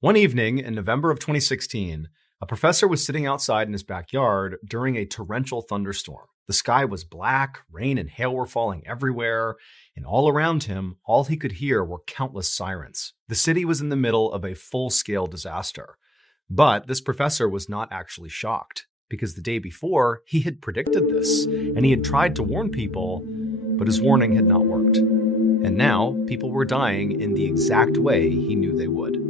One evening in November of 2016, a professor was sitting outside in his backyard during a torrential thunderstorm. The sky was black, rain and hail were falling everywhere, and all around him, all he could hear were countless sirens. The city was in the middle of a full-scale disaster. But this professor was not actually shocked, because the day before, he had predicted this, and he had tried to warn people, but his warning had not worked. And now, people were dying in the exact way he knew they would.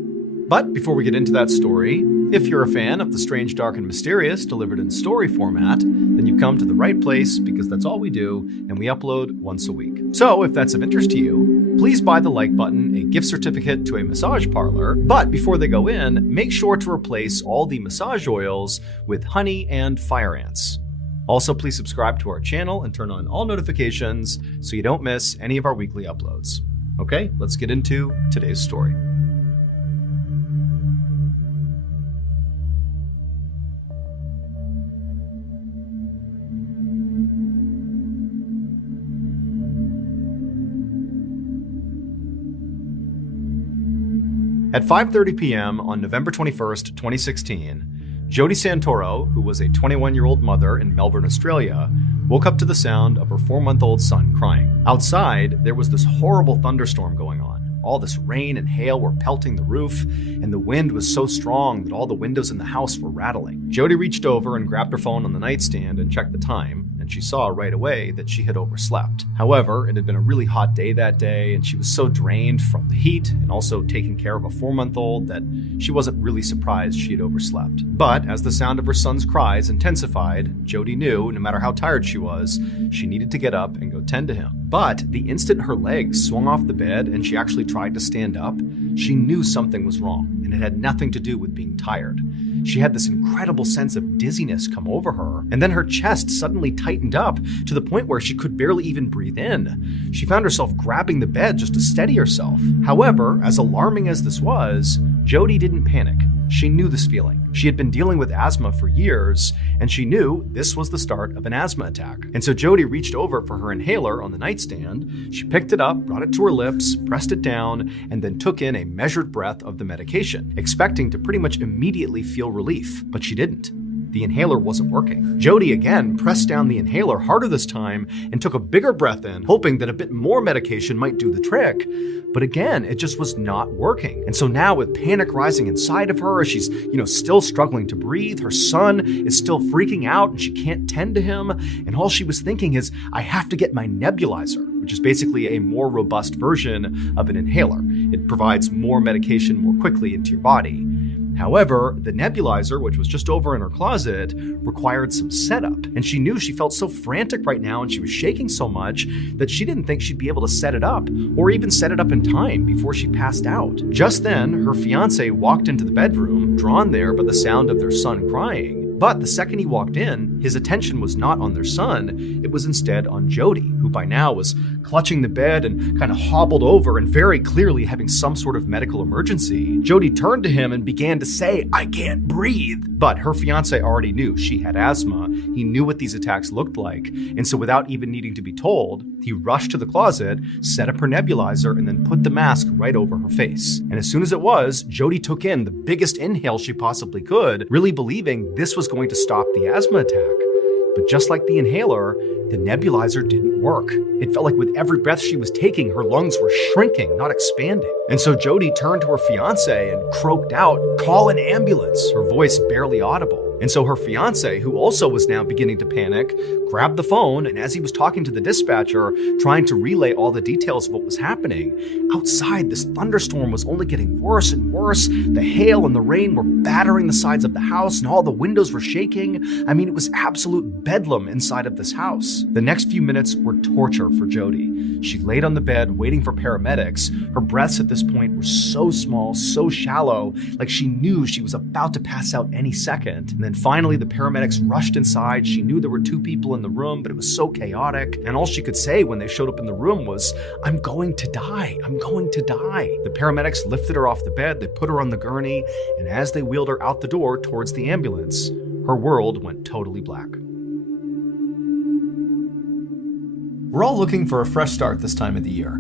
But before we get into that story, if you're a fan of the strange, dark, and mysterious delivered in story format, then you've come to the right place because that's all we do, and we upload once a week. So if that's of interest to you, please buy the like button, a gift certificate to a massage parlor, but before they go in, make sure to replace all the massage oils with honey and fire ants. Also, please subscribe to our channel and turn on all notifications so you don't miss any of our weekly uploads. Okay, let's get into today's story. At 5:30 p.m. on November 21st, 2016, Jody Santoro, who was a 21-year-old mother in Melbourne, Australia, woke up to the sound of her 4-month-old son crying. Outside, there was this horrible thunderstorm going on. All this rain and hail were pelting the roof, and the wind was so strong that all the windows in the house were rattling. Jody reached over and grabbed her phone on the nightstand and checked the time, and she saw right away that she had overslept. However, it had been a really hot day that day, and she was so drained from the heat and also taking care of a 4-month-old that she wasn't really surprised she had overslept. But as the sound of her son's cries intensified, Jody knew, no matter how tired she was, she needed to get up and go tend to him. But the instant her legs swung off the bed and she actually tried to stand up, she knew something was wrong, and it had nothing to do with being tired. She had this incredible sense of dizziness come over her, and then her chest suddenly tightened up to the point where she could barely even breathe in. She found herself grabbing the bed just to steady herself. However, as alarming as this was, Jody didn't panic. She knew this feeling. She had been dealing with asthma for years, and she knew this was the start of an asthma attack. And so Jody reached over for her inhaler on the nightstand. She picked it up, brought it to her lips, pressed it down, and then took in a measured breath of the medication, expecting to pretty much immediately feel relief. But she didn't. The inhaler wasn't working. Jody again pressed down the inhaler harder this time and took a bigger breath in, hoping that a bit more medication might do the trick. But again, it just was not working. And so now with panic rising inside of her, she's, still struggling to breathe. Her son is still freaking out and she can't tend to him. And all she was thinking is, I have to get my nebulizer, which is basically a more robust version of an inhaler. It provides more medication more quickly into your body. However, the nebulizer, which was just over in her closet, required some setup. And she knew she felt so frantic right now and she was shaking so much that she didn't think she'd be able to set it up or even set it up in time before she passed out. Just then, her fiancé walked into the bedroom, drawn there by the sound of their son crying. But the second he walked in, his attention was not on their son, it was instead on Jody, who by now was clutching the bed and kind of hobbled over and very clearly having some sort of medical emergency. Jody turned to him and began to say, I can't breathe. But her fiancé already knew she had asthma. He knew what these attacks looked like. And so without even needing to be told, he rushed to the closet, set up her nebulizer, and then put the mask right over her face. And as soon as it was, Jody took in the biggest inhale she possibly could, really believing this was going to stop the asthma attack. But just like the inhaler, the nebulizer didn't work. It felt like with every breath she was taking, her lungs were shrinking, not expanding. And so Jody turned to her fiancé and croaked out, "Call an ambulance," her voice barely audible. And so her fiancé, who also was now beginning to panic, grabbed the phone, and as he was talking to the dispatcher, trying to relay all the details of what was happening, outside this thunderstorm was only getting worse and worse. The hail and the rain were battering the sides of the house, and all the windows were shaking. I mean, it was absolute bedlam inside of this house. The next few minutes were torture for Jody. She laid on the bed waiting for paramedics. Her breaths at this point were so small, so shallow, like she knew she was about to pass out any second. And then finally the paramedics rushed inside. She knew there were 2 people in the room, but it was so chaotic. And all she could say when they showed up in the room was, "I'm going to die. I'm going to die." The paramedics lifted her off the bed. They put her on the gurney. And as they wheeled her out the door towards the ambulance, her world went totally black. We're all looking for a fresh start this time of the year.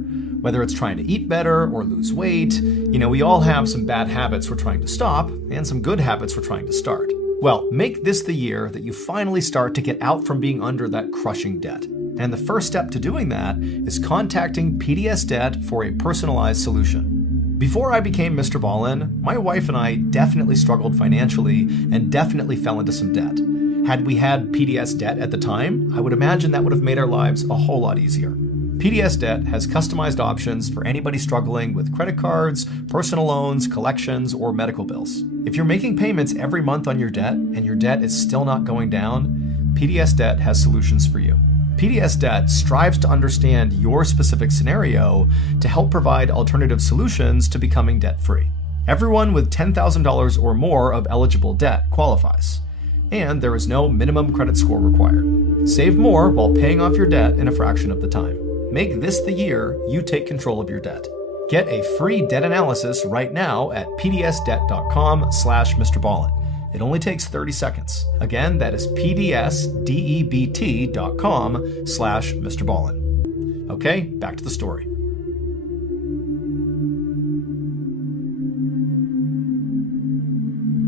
Whether it's trying to eat better or lose weight, we all have some bad habits we're trying to stop and some good habits we're trying to start. Well, make this the year that you finally start to get out from being under that crushing debt. And the first step to doing that is contacting PDS Debt for a personalized solution. Before I became Mr. Ballin, my wife and I definitely struggled financially and definitely fell into some debt. Had we had PDS Debt at the time, I would imagine that would have made our lives a whole lot easier. PDS Debt has customized options for anybody struggling with credit cards, personal loans, collections, or medical bills. If you're making payments every month on your debt and your debt is still not going down, PDS Debt has solutions for you. PDS Debt strives to understand your specific scenario to help provide alternative solutions to becoming debt-free. Everyone with $10,000 or more of eligible debt qualifies, and there is no minimum credit score required. Save more while paying off your debt in a fraction of the time. Make this the year you take control of your debt. Get a free debt analysis right now at pdsdebt.com/Mr. Ballin. It only takes 30 seconds. Again, that is pdsdebt.com/Mr. Ballin. Okay, back to the story.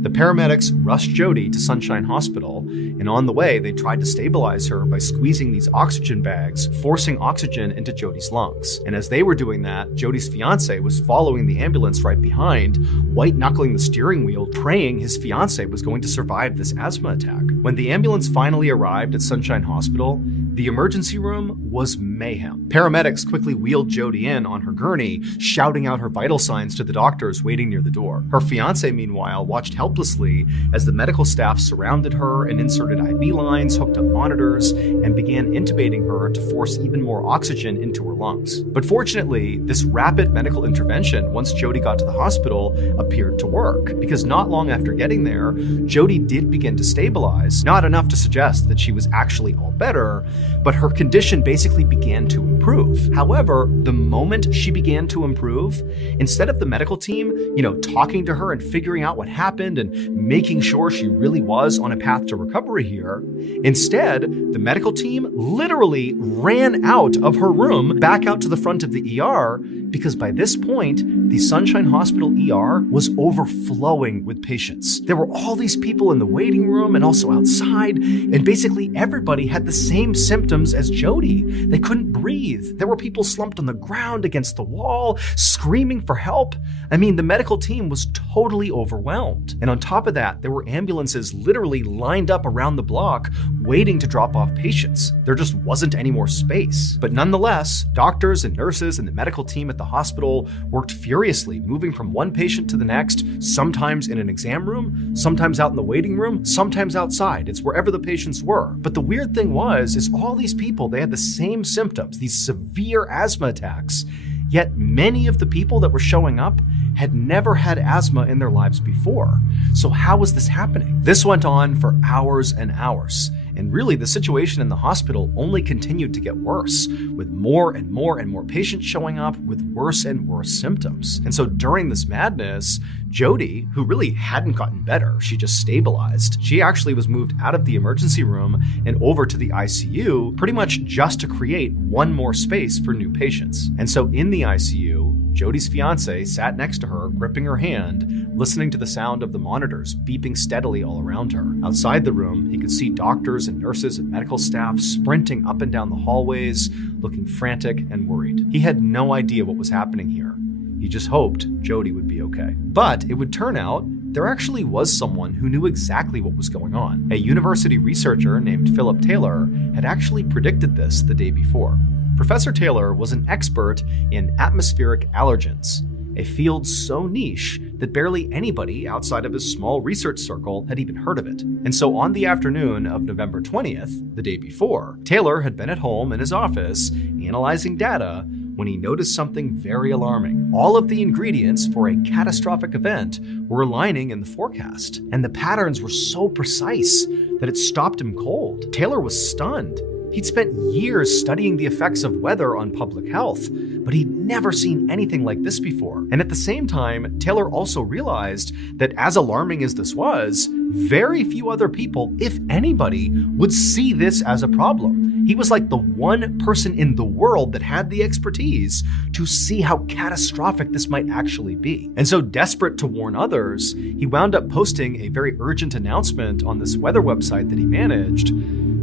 The paramedics rushed Jody to Sunshine Hospital, and on the way, they tried to stabilize her by squeezing these oxygen bags, forcing oxygen into Jody's lungs. And as they were doing that, Jody's fiancé was following the ambulance right behind, white-knuckling the steering wheel, praying his fiancé was going to survive this asthma attack. When the ambulance finally arrived at Sunshine Hospital, the emergency room was mayhem. Paramedics quickly wheeled Jody in on her gurney, shouting out her vital signs to the doctors waiting near the door. Her fiancé, meanwhile, watched helplessly as the medical staff surrounded her and inserted IV lines, hooked up monitors, and began intubating her to force even more oxygen into her lungs. But fortunately, this rapid medical intervention, once Jody got to the hospital, appeared to work, because not long after getting there, Jody did begin to stabilize, not enough to suggest that she was actually all better, but her condition basically began to improve. However, the moment she began to improve, instead of the medical team, talking to her and figuring out what happened and making sure she really was on a path to recovery here, instead, the medical team literally ran out of her room, back out to the front of the ER, because by this point, the Sunshine Hospital ER was overflowing with patients. There were all these people in the waiting room and also outside, and basically everybody had the same symptoms as Jody. They couldn't breathe. There were people slumped on the ground against the wall, screaming for help. The medical team was totally overwhelmed. And on top of that, there were ambulances literally lined up around the block, waiting to drop off patients. There just wasn't any more space. But nonetheless, doctors and nurses and the medical team at the hospital worked furiously, moving from one patient to the next, sometimes in an exam room, sometimes out in the waiting room, sometimes outside. It's wherever the patients were. But the weird thing is all these people, they had the same symptoms, these severe asthma attacks, yet many of the people that were showing up had never had asthma in their lives before. So how was this happening? This went on for hours and hours. And really, the situation in the hospital only continued to get worse, with more and more and more patients showing up with worse and worse symptoms. And so during this madness, Jody, who really hadn't gotten better, she just stabilized, she actually was moved out of the emergency room and over to the ICU, pretty much just to create one more space for new patients. And so in the ICU, Jody's fiancé sat next to her, gripping her hand, listening to the sound of the monitors beeping steadily all around her. Outside the room, he could see doctors and nurses and medical staff sprinting up and down the hallways, looking frantic and worried. He had no idea what was happening here. He just hoped Jody would be okay. But it would turn out there actually was someone who knew exactly what was going on. A university researcher named Philip Taylor had actually predicted this the day before. Professor Taylor was an expert in atmospheric allergens, a field so niche that barely anybody outside of his small research circle had even heard of it. And so on the afternoon of November 20th, the day before, Taylor had been at home in his office analyzing data when he noticed something very alarming. All of the ingredients for a catastrophic event were aligning in the forecast, and the patterns were so precise that it stopped him cold. Taylor was stunned. He'd spent years studying the effects of weather on public health, but he'd never seen anything like this before. And at the same time, Taylor also realized that as alarming as this was, very few other people, if anybody, would see this as a problem. He was like the one person in the world that had the expertise to see how catastrophic this might actually be. And so, desperate to warn others, he wound up posting a very urgent announcement on this weather website that he managed.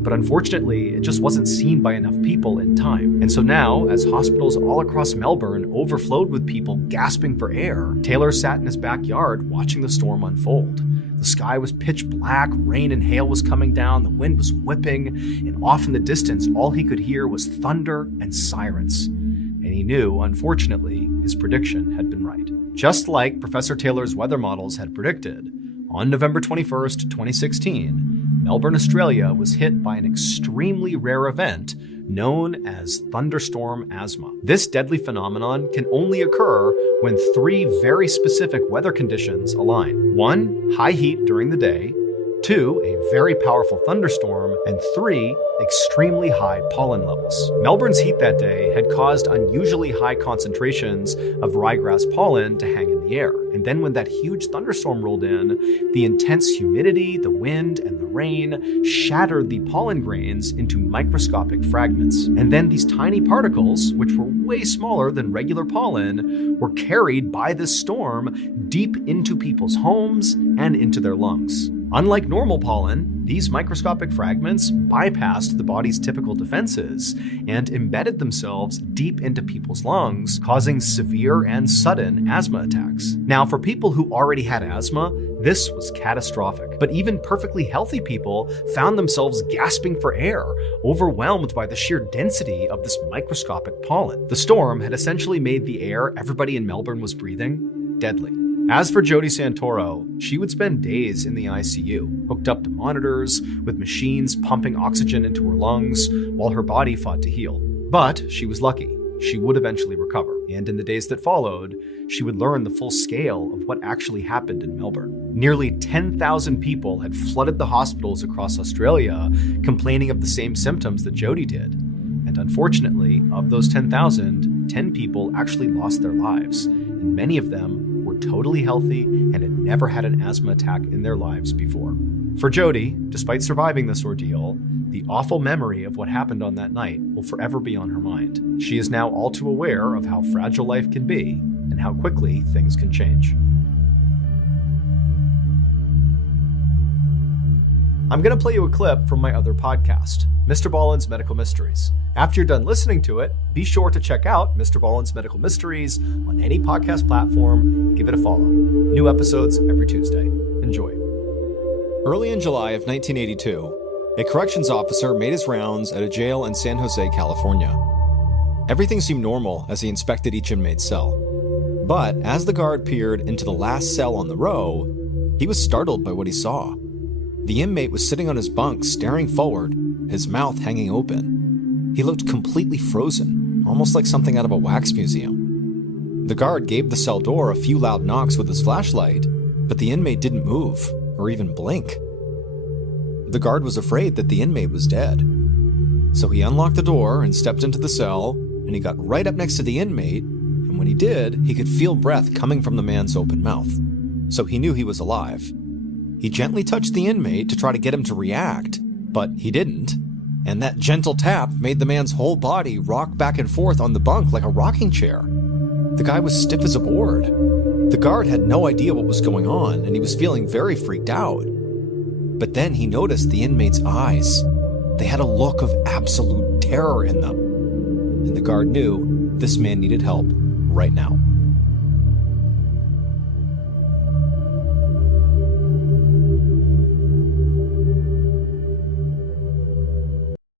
But unfortunately, it just wasn't seen by enough people in time. And so now, as hospitals all across Melbourne overflowed with people gasping for air, Taylor sat in his backyard watching the storm unfold. The sky was pitch black, rain and hail was coming down, the wind was whipping, and off in the distance, all he could hear was thunder and sirens. And he knew, unfortunately, his prediction had been right. Just like Professor Taylor's weather models had predicted, on November 21st, 2016, Melbourne, Australia was hit by an extremely rare event known as thunderstorm asthma. This deadly phenomenon can only occur when three very specific weather conditions align. 1, high heat during the day. 2, a very powerful thunderstorm. And 3, extremely high pollen levels. Melbourne's heat that day had caused unusually high concentrations of ryegrass pollen to hang in the air. And then when that huge thunderstorm rolled in, the intense humidity, the wind, and the rain shattered the pollen grains into microscopic fragments. And then these tiny particles, which were way smaller than regular pollen, were carried by this storm deep into people's homes and into their lungs. Unlike normal pollen, these microscopic fragments bypassed the body's typical defenses and embedded themselves deep into people's lungs, causing severe and sudden asthma attacks. Now, for people who already had asthma, this was catastrophic. But even perfectly healthy people found themselves gasping for air, overwhelmed by the sheer density of this microscopic pollen. The storm had essentially made the air everybody in Melbourne was breathing deadly. As for Jody Santoro, she would spend days in the ICU, hooked up to monitors, with machines pumping oxygen into her lungs, while her body fought to heal. But she was lucky. She would eventually recover. And in the days that followed, she would learn the full scale of what actually happened in Melbourne. Nearly 10,000 people had flooded the hospitals across Australia, complaining of the same symptoms that Jody did. And unfortunately, of those 10,000, 10 people actually lost their lives, and many of them were totally healthy and had never had an asthma attack in their lives before. For Jody, despite surviving this ordeal, the awful memory of what happened on that night will forever be on her mind. She is now all too aware of how fragile life can be and how quickly things can change. I'm going to play you a clip from my other podcast, Mr. Ballen's Medical Mysteries. After you're done listening to it, be sure to check out Mr. Ballen's Medical Mysteries on any podcast platform. Give it a follow. New episodes every Tuesday. Enjoy. Early in July of 1982, a corrections officer made his rounds at a jail in San Jose, California. Everything seemed normal as he inspected each inmate's cell. But as the guard peered into the last cell on the row, he was startled by what he saw. The inmate was sitting on his bunk, staring forward, his mouth hanging open. He looked completely frozen, almost like something out of a wax museum. The guard gave the cell door a few loud knocks with his flashlight, but the inmate didn't move, or even blink. The guard was afraid that the inmate was dead. So he unlocked the door and stepped into the cell, and he got right up next to the inmate, and when he did, he could feel breath coming from the man's open mouth. So he knew he was alive. He gently touched the inmate to try to get him to react, but he didn't, and that gentle tap made the man's whole body rock back and forth on the bunk like a rocking chair. The guy was stiff as a board. The guard had no idea what was going on, and he was feeling very freaked out. But then he noticed the inmate's eyes. They had a look of absolute terror in them. And the guard knew this man needed help right now.